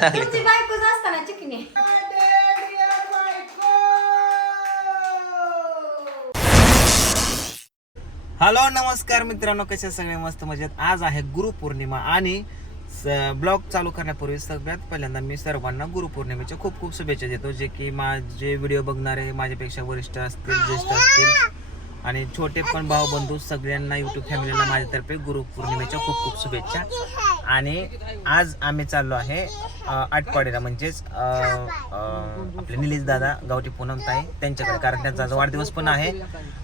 लागली तुमची बायकोच असताना चिकनी हॅलो नमस्कार मित्रांनो कशा सगळे? मस्त मजेत. आज आहे गुरुपौर्णिमा आणि ब्लॉग चालू करण्यापूर्वी सगळ्यात पहिल्यांदा मी सर्वांना गुरुपौर्णिमेच्या खूप खूप शुभेच्छा देतो. जे की माझे व्हिडिओ बघणारे माझ्यापेक्षा वरिष्ठ असतील ज्येष्ठ असतील आणि छोटे पण भाऊ बंधू सगळ्यांना युट्यूब फॅमिलीला माझ्यातर्फे गुरुपौर्णिमेच्या खूप खूप शुभेच्छा. आणि आज आम्ही चाललो आहे अ, म्हणजेच आपले निलेश दादा गावठी पूनमताई त्यांच्याकडे. कारण त्यांचा आज वाढदिवस पण आहे.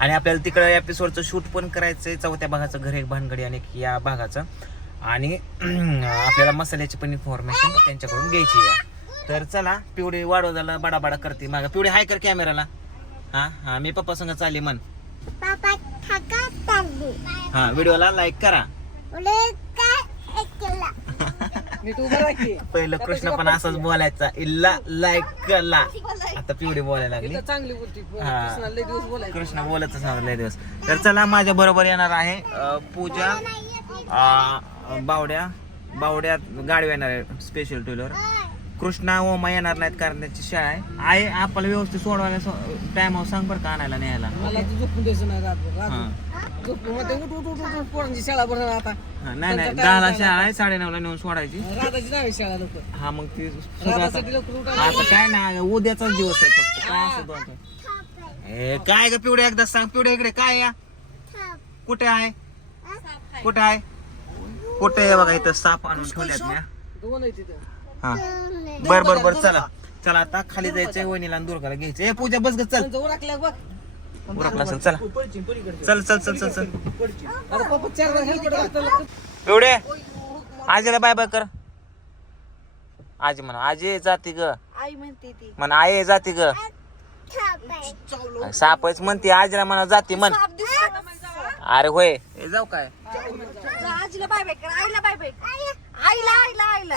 आणि आपल्याला तिकडे एपिसोडचं शूट पण करायचं आहे चौथ्या भागाचं घर एक भानगडी आणि या भागाचं. आणि आपल्याला मसाल्याची पण इन्फॉर्मेशन त्यांच्याकडून घ्यायची आहे. तर चला पिवडी वाढव झालं बडाबाडा करते मागा. पिवडी हाय कर कॅमेराला हां हां मी पप्पा संग चालली म्हण. हा व्हिडिओला लाईक करा. पहिलं कृष्ण पण असंच बोलायचा इल्ला लाईक कला आता पिवडी बोलायला लागली. चांगली बोलती. हा. लय दिवस बोलायचं. कृष्ण बोलतच नव्हता लय दिवस. तर चला माझ्या बरोबर येणार आहे पूजा. बावड्या. बावड्यात गाडी येणार आहे स्पेशल टू व्हीलर कृष्णा ओमा येणार नाहीत कारण त्यांची शाळा आहे. आहे आपल्याला व्यवस्थित सोडवायला टायमावर सांग बरं का आणायला न्यायला. मला तर झोपून द्यायचं नाही हा. रात झोपून मग ते उठ उठ उठ उठ उठ पोरांची शाळा भरणार आता. हा, नाही नाही. दहाला शाळा आहे साडेनऊला नेऊन सोडायची. राधाची नाही शाळा लोक हा मग ती आता. राधासाठी काय ना उद्याचाच दिवस आहे फक्त. काय असं दोन ए, काय ग पिवडे एकदा सांग पिवडे इकडे. काय या? कुठे आहे. कुठे आहे? कुठे आहे बघा इथं साप आणून ठेवल्यात म्या. दोन आहे तिथं. हा. बर बर बर चला. चला आता खाली जायचंय वहिनीला आणि दुर्गाला. घ्यायचं. ए पूजा बस ग चल. त्यांचं उरकल्या बघ. उरकला असेल चला. चल चल चल चल चल आता पप्पा चार वेळा हेल्मेट घालतात पिवडे आजीला बाय बाय कर. आजी म्हणा आजी जाती ग. आई म्हणते ती. म्हणा आई जाती ग. सापच म्हणते आजीला म्हणा जाती म्हण. अरे होय. ए, जाऊ काय? आजीला बाय बाय कर आईला बाय बाय आईला आईला आईला.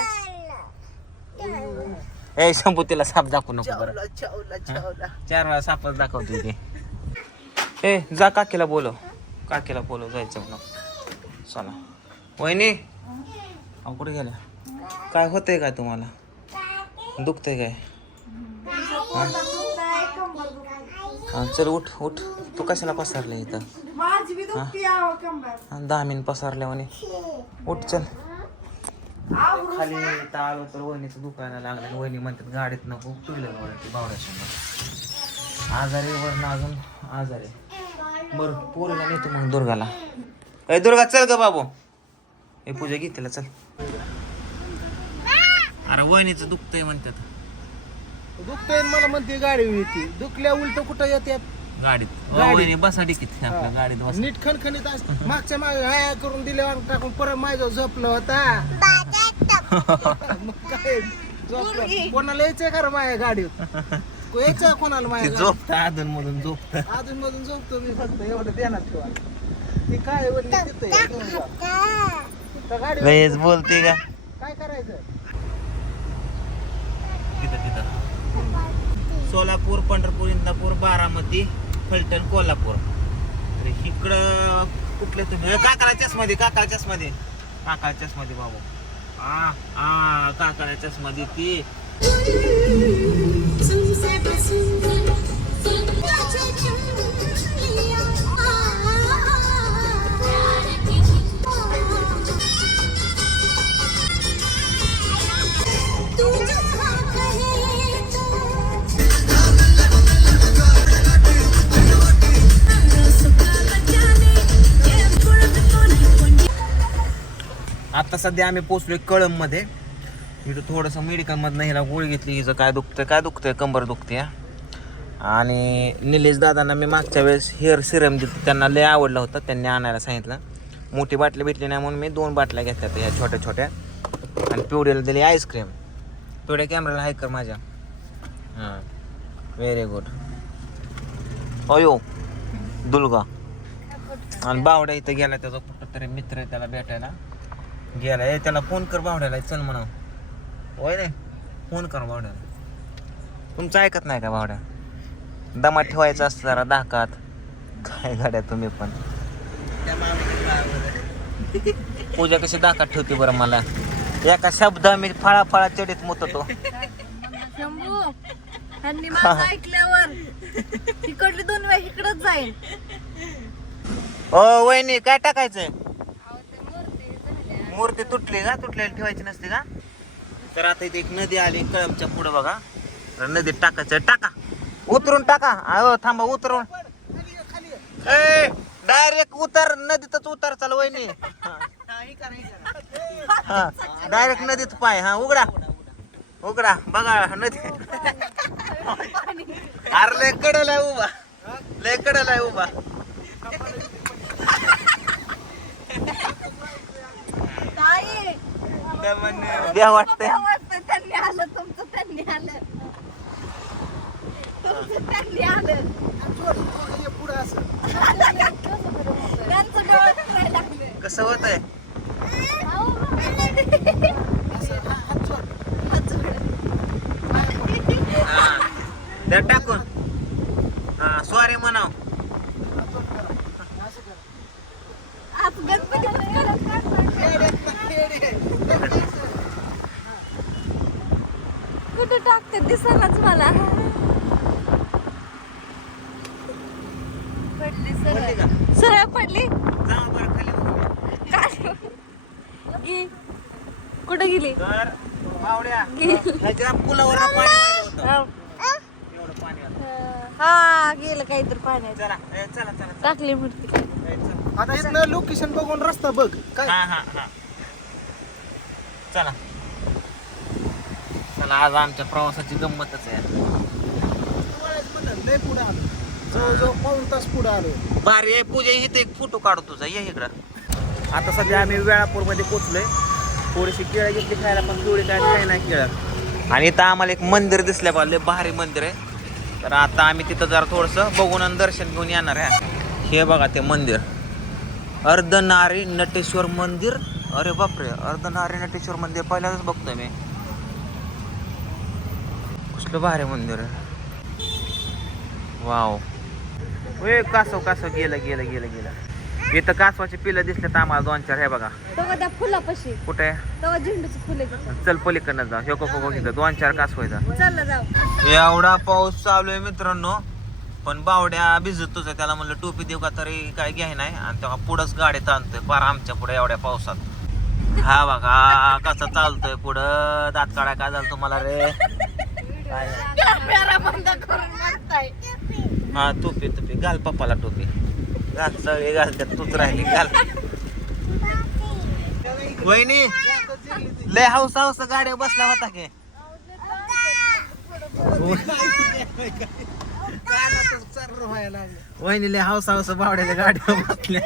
ए शंभू तिला साप दाखवू नको बरं? चार वेळा सापच दाखवतो ते ए जा काकीला बोलव. काकीला बोलव जायचं म्हणून. चला. वहिनी? अहो कुठे गेल्या? काय होतंय काय तुम्हाला? दुखतंय काय? हा? चल उठ उठ. तू कशाला पसरले इथं? हा, दहा मिनिट पसरल्या म्हणे. उठ चल. खाली इथं आलो तर वहिनीचं दुकाना लागलं आणि वहिनी म्हणतात गाडीत नको टू व्हीलर ती बावड्यासमोर आजारी वरण अजून आजारी बरं पोरीला नेतो मग दुर्गाला. ए दुर्गा चल ग बाबू. हे पूजा घेतेला चल. अरे वहिनीचं दुखतंय म्हणतात. दुखतंय मला म्हणते गाडी येते दुखल्या उलट कुठं येते गाडीत. गाडीत. वहिनी बसा डिकीत आपल्या गाडीत बस नीट खणखणीत असत मागच्या मागे हाय करून दिल्यावर टाकून परत माझ्या झोपलं होता. मग काय? झोपलं. कोणाला यायचंय का रे माझ्या यायचं कोणाला माझ्या? झोपतं अधून मधून झोपतं. अजून मधून झोपतो मी फक्त एवढं ठेवा. ती काय वरती? तिथं आहे, घेऊन जा. त्या गाडीवर लयच बोलते का? काय करायचं तिथं तिथं. सोलापूर पंढरपूर इंदापूर बारामती. फलटण कोल्हापूर. तर इकडं कुठले तुम्ही? ए, काकाला चष्मध्ये काकाला चष्मध्ये काकाला चष्मध्ये बाबू. आ आ काकाला चष्मध्ये ती. आता सध्या आम्ही पोचलोय कळममध्ये इथं थोडंसं मेडिकलमधनं ह्याला गोळी घेतली हिचं काय दुखतंय काय दुखतंय कंबर दुखते आणि निलेश दादांना मी मागच्या वेळेस हेअर सिरम दिली त्यांना लय आवडलं होतं त्यांनी आणायला सांगितलं. मोठी बाटली भेटली नाही म्हणून मी दोन बाटल्या घेतल्या ह्या छोट्या छोट्या. आणि पिवड्याला दिली आईस्क्रीम पिवड्या कॅमेराला हाय कर माझ्या. हां व्हेरी गुड अयो दुलगा. आणि बावड्या इथं गेला त्याचा कुठं तरी मित्र आहे त्याला भेटायला. गेला. ए त्याला फोन कर बावड्याला चल म्हणा. होय नाही? फोन कर बावड्याला तुमचं ऐकत नाही का बावड्या दमात ठेवायचं असतं जरा दाकात. काय गाड्या तुम्ही पण. पूजा कशी दाकात ठेवते बरं मला. एका शब्द मी फळा फळा चढीत मुततो. शंभू त्यांनी माझं ऐकल्यावर तिकडली दोन वेळ इकडच जाईल ओ वहिनी काय टाकायचंय? मूर्ती तुटली का? तुटलेली ठेवायची नसते का? तर आता इथे एक नदी आली कळमच्या पुढे बघा. तर नदीत टाकायचं. टाका. उतरून टाका. अहो थांबा उतरून. डायरेक्ट उतर. नदीतच उतर चाल वहिनी. हा डायरेक्ट नदीत पाय. हा उघडा. उघडा. बघा नदी. अरे लय कडल आहे उभा. लय कडल आहे उभा ताई द्या वाटतंय. वाटतं त्यांनी आलं तुमचं त्यांनी आलं. तुमचं त्यांनी आलं. पुढे असं त्यांचं डोळं लागले कसं होत आहे टाकून हा स्वारी म्हणाव आज गणपती करत कुठे टाकते दिसनाच मला पडली पडली सरळ का? सरळ पडली जा बरं खाली बघूया. काय गी कुठं गेली तर बावड्या गेली ह्याच्या पुलावर पाणी वाहिलं होतं. एवढं पाणी आलं. हा गेलं काहीतरी पाण्यात. चला ए, चला चला चला. टाकली मूर्ती. ए, चला. आता इथनं लोकेशन बघून रस्ता बघ काय? हा हा हा. चला. चला आज आमच्या प्रवासाची गंमतच आहे. लय पुढे आलो. जवळजवळ पाऊन तास पुढे आलो. भारी आहे पूजा इथे एक फोटो काढू तुझा ये इकडं. आता सध्या आम्ही वेळापूरमध्ये पोचलोय. थोडीशी केळं घेतली खायला पण थोडी काय काही नाही केळं. आणि इथं आम्हाला एक मंदिर दिसलं पाहिजे भारी मंदिर आहे. तर आता आम्ही तिथं जरा थोडंसं बघून आणि दर्शन घेऊन येणार आहे. हे बघा ते मंदिर. अर्धनारी नटेश्वर मंदिर. अरे बापरे अर्धनारी नटेश्वर मंदिर पहिल्यांदाच बघतोय मी. कसलं भारी मंदिर आहे. वाव. कासव कासव गेलं गेलं गेलं गेलं. इथं कासवाची पिलं दिसले तर आम्हाला दोन चार हे बघा. तेव्हा त्या फुलापाशी. कुठे? तेव्हा झेंडूची फुले तिथं. चल पलीकडनं जा. हे कोको इथं. दोन चार कासव इथं चल जाऊ. एवढा पाऊस चालू आहे मित्रांनो. पण बावड्या भिजतोच आहे. त्याला म्हणलं टोपी देऊ का तरी काय घ्याय नाही. आणि तेव्हा पुढंच गाडीत आणतोय. पार आमच्या पुढे एवढ्या पावसात. हा बघा कसं चालतोय पुढं. दात काढा काय झालं तुम्हाला रे? हा टोपी टोपी. घाल पप्पाला टोपी. घाल सगळे घालतात तूच राहिली घाल. वहिनी लय हाऊस हाऊस गाड्या बसला होता की. वहिनी लय हाऊस हाऊस बावड्याच्या गाडीवर बसल्या.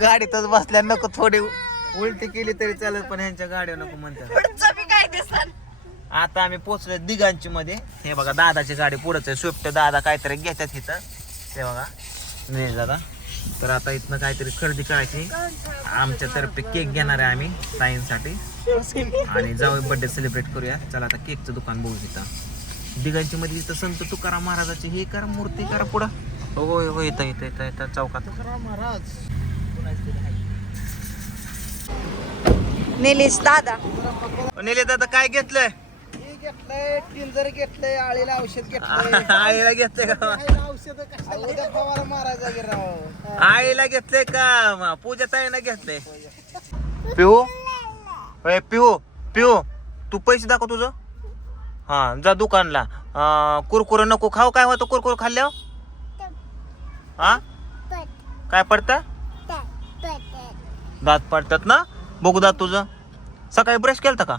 गाडीतच बसल्या नको थोडी उलटी केली तरी चालत पण ह्यांच्या गाड्या नको म्हणतात. आता आम्ही पोचलो दिगांची मध्ये हे बघा दादाची गाडी पुढंच आहे. स्विफ्ट दादा काहीतरी घेतात इथं ते बघा. नाही दादा. तर आता इथनं काहीतरी खरेदी करायची. आमच्यातर्फे केक घेणार आहे आम्ही ताईंसाठी. आणि जाऊ बर्थडे सेलिब्रेट करूया. चला आता केकचं दुकान बघू तिथं दिगांची मध्ये इथं संत तुकाराम महाराजाची. हे करा मूर्ती करा पुढं. हो हो इथं इथं इथं इथं चौकात. महाराज निलेश दादा. नेले दादा काय घेतलंय? घेतलंय टिंजर घेतलंय आळीला औषध घेतलंय. आईला घेतलंय का? औषध कशाला उद्या फवारा मारायचा गे राव? आईला घेतलंय का? म, पूजा ताईला घेतलंय. पिऊ? होय पिऊ पिऊ तू पैसे दाखव तुझं. हा जा दुकानला. कुरकुरे नको खाऊ. काय होतं कुरकुरे खाल्ल्यावर? हा? काय पडतं? दात पडतात ना? बघू दात तुझं. सकाळी ब्रश केलता का?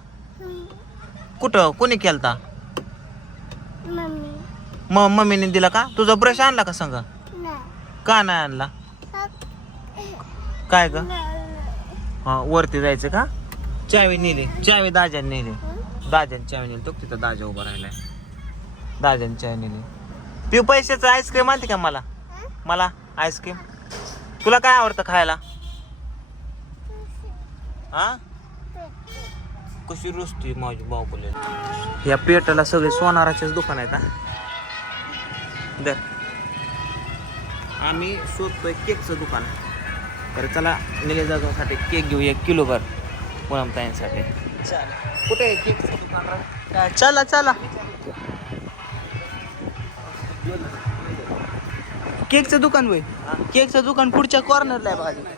कुठं? कोणी केलता? मम्मी. म मम्मीने दिला का? तुझा ब्रश आणला का संग? का नाही आणला? काय ग? हा वरती जायचं का? चावी नेली. चावी दाजाने नेली. दाजाने चावी नेली. तो तिथं दाजा उभा राहिलाय. दाजाने चावी नेली. पिऊ पैशाचं आईस्क्रीम आणते का मला? मला आईस्क्रीम तुला काय आवडतं खायला? हा? कशी रुसती माझी बाहुबली या पेटाला सगळे सोनाराचेच दुकान आहेत हा. दर आम्ही शोधतोय केकचं दुकान. तर चला निले जागासाठी केक घेऊ एक किलोभर पूनम ताईंसाठी. चालेल कुठे आहे केकचं दुकान? काय, चला चला. केकचं दुकान होय. केकचं दुकान पुढच्या कॉर्नरला आहे बघा.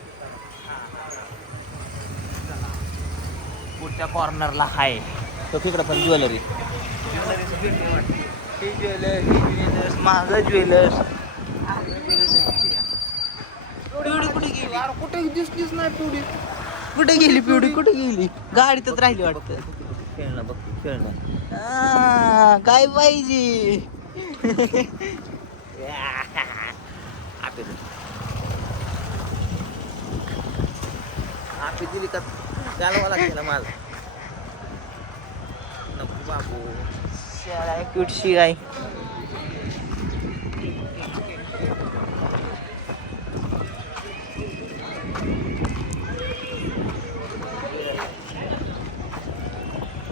पुढच्या कॉर्नरला आहे. तो तिकडं पण ज्वेलरी. ही ज्वेलर ही ज्वेलर्स महाग ज्वेलर्स पिवडी कुठे गेली यार कुठे दिसलीच नाही पिवडी कुठे गेली पिवडी कुठे गेली गाडीतच राहिली वाटतं खेळणं बघ खेळणं काय पाहिजे आपे दे. आपे दिली का? त्याला मला केलं माझं बाबू शाळा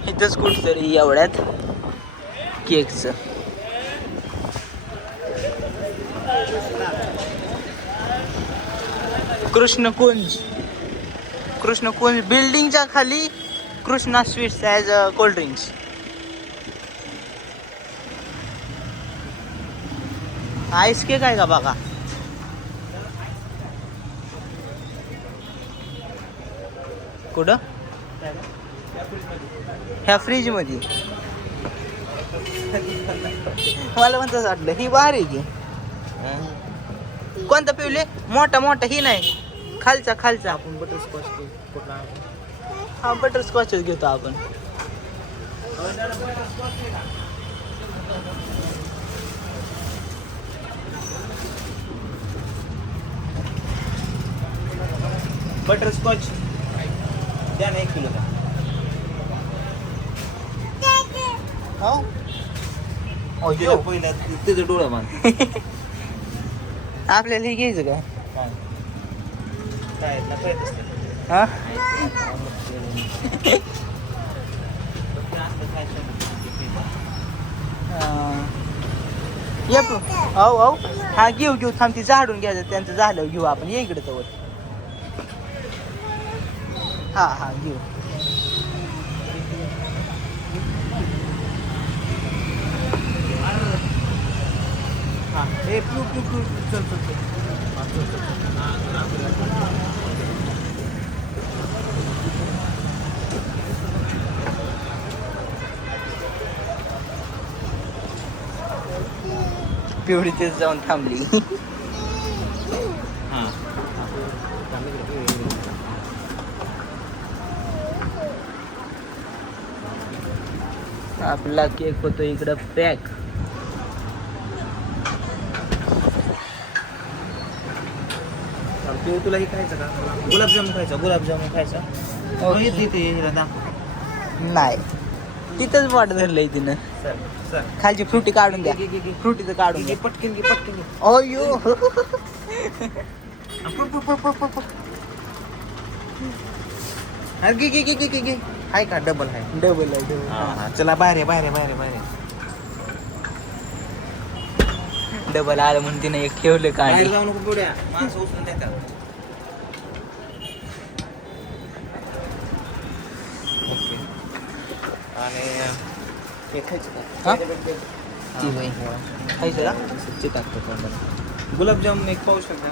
इथंच कुठतरी एवढ्यात केकचं कृष्णकुंज. कृष्णकुंज बिल्डिंगच्या खाली Krishna sweets as cold drinks ice cake आहे का बघा? कुठं? ह्या फ्रीजमध्ये मला पण तसं वाटलं. ही बाहेर आहे की. कोणता पिवले? मोठा मोठा. ही नाही. खालचा खालचा. आपण बटरस्कॉच कुठला हा बटर स्कॉचच घेतो आपण. बटरस्कॉच द्या ना एक किलो का हो? तुझं डोळं मान आपल्याला हे घ्यायचं का? काय? असतं हा ये हो? हो. हा. घेऊ घेऊ. थांब ती झाडून घ्यायचं. त्यांचं झालं घेऊ आपण. ये इकडे तर हा हा घेऊ. हा हे प्लू प्लू प्लू चल चल पिवळी तेच जाऊन थांबली हा आपला केक होतो इकडं पॅक. तू तुला हे खायचं का? गुलाबजामुन खायचा गुलाबजामुन खायचा. हो ओके. येते ते हिला दाखव. नाही. तिथंच वाट धरलंय तिनं. सर सर खालची फ्रुटी काढून द्या. घे, घे, घे. फ्रुटीचं काढून घे पटकन घे पटकन घे. अयो. हा, घे घे घे घे घे. हाय का? डबल आहे. डबल आहे हा हा. चला बाहेर आहे, बाहेर आहे, बाहेर आहे, बाहेर आहे. डबल आलं म्हणून तिनं एक ठेवलं बाहेर काढली जाऊ नको पुढ्या माणसं उचलून देतात. ओके. आणि हे खायचं का? हा? हा, ती होय. हा. खायचं का? स्वच्छ टाकतो तोंडात गुलाबजामुन एक पाहू शकता.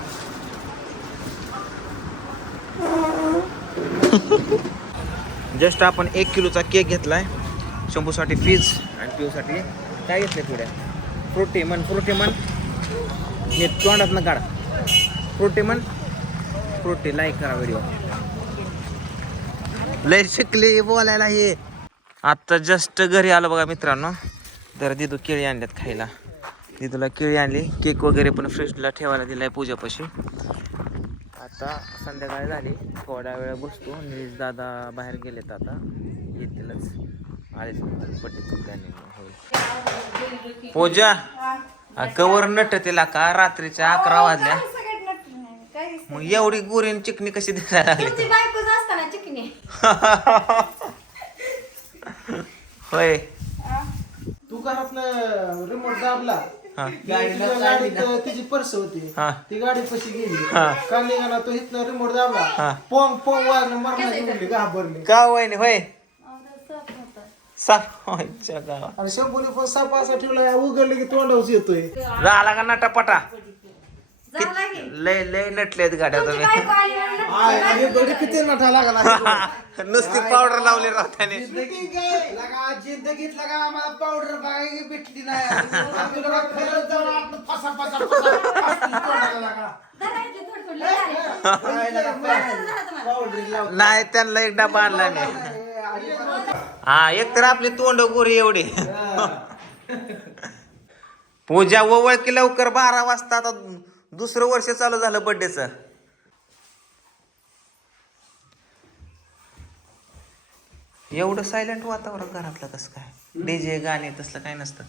जस्ट आपण एक किलोचा केक घेतला आहे शंभूसाठी फीज आणि पिऊसाठी. काय घेतले पुढे? फ्रुटी मन फ्रुटी मन हे तोंडात न काढा. फ्रुटी मन फ्रुटी लाईक करा व्हिडिओ लय शिकले बोलायला हे. आत्ता जस्ट घरी आलो बघा मित्रांनो. तर दिदू केळी आणल्यात खायला. दिदूला केळी आणली. केक वगैरे पण फ्रीजला ठेवायला दिला आहे पूजापाशी. आता संध्याकाळ झाली. थोडा वेळ बसतो. निलेश दादा बाहेर गेलेत आता. येतीलच. आलेच प्लॅनिंग होईल. पूजा कवर नट तिला का? रात्रीच्या अकरा वाजल्या. मग एवढी गोरीन चिकनी कशी दिसायला लागली होय. तू घरातलं रिमोट दाबला? हा. तुझ्या गाडीत तिची पर्स होती. हा. ती गाडी पशी गेली. हा. का निघाला तो इथनं रिमोट हा. दाबला पोंग पोंग वाजलं मरणाची म्हणली घाबरली. का वहिनी होय? साफ व्हायच्या गावा आणि शंभूने पण असा ठेवला उघडलं की तोंडावच येतोय. झाला का नटापटा? झाला की लय लय नटलेत गाड्या तुमची तुम्ही बायको आली म्हणून नक्की आय, आणि गडी किती नठा लागला नुसती पावडर लावली राव त्याने लगा जिंदगीत लगा आम्हाला पावडर बघायला भेटली नाही तुला बघ, खरंच जाऊन आतनं फसा फसा फसा तोंडाला लागा. धरायची थोडी थोडी धरायची. काय लगा, धरा तुम्हाला. पावडर लाव. नाही त्यांना एक डबा आणला मी ए, अजिबात. हा एक तर आपली तोंड गोरी एवढी पूजा ओवळ की लवकर बारा वाजता आता दुसरं वर्ष चालू झालं बड्डेचं एवढं सायलेंट वातावरण घरातलं कसं काय? डीजे गाणे तसलं काय नसतं.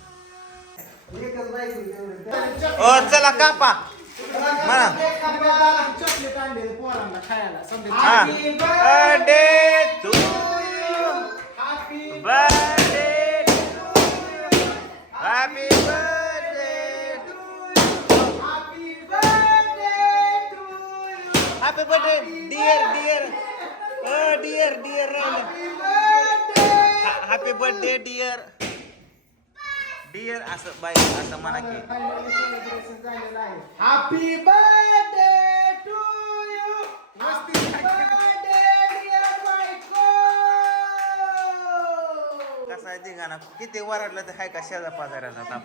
चला कापा. म्हणा. You happy birthday dear dear O dear dear happy birthday dear dear असं बाई असं म्हणा की हॅपी बर्थडे टू यू मस्ती बर्थडे डिअर बायको कसा आहे धिंगाणा किती वराडलं तर हाय का शेजा पाजाराचा ताप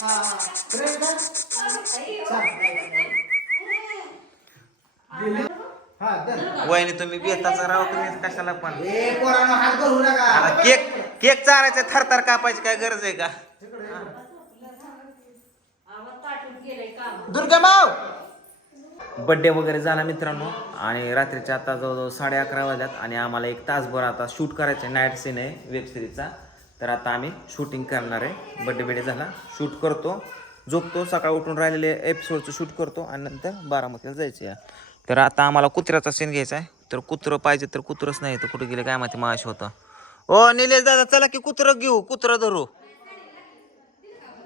हा धर. वहिनी तुम्ही बेताचा राव तुम्ही कशाला पण. ए पोरांनो हात धरू नका. आता केक केक चारायचं थरथर कापायची काय गरज आहे का? दुर्गा माव! बड्डे वगैरे झाला मित्रांनो आणि रात्रीच्या आता जवळजवळ साडे अकरा वाजल्यात आणि आम्हाला एक तासभर आता शूट करायचं आहे नाईट सीन आहे वेब सिरीजचा तर आता आम्ही शूटिंग करणार आहे. बड्डे बिडे झाला शूट करतो. झोपतो सकाळ उठून राहिलेले एपिसोडचं शूट करतो आणि नंतर बारामतीला जायचं या तर आता आम्हाला कुत्र्याचा सीन घ्यायचा आहे. तर कुत्रं पाहिजे तर कुत्रंच नाही तर कुठे गेले काय माहिती माश होतं. ओ निलेश दादा चला की कुत्रं घेऊ कुत्रं धरू.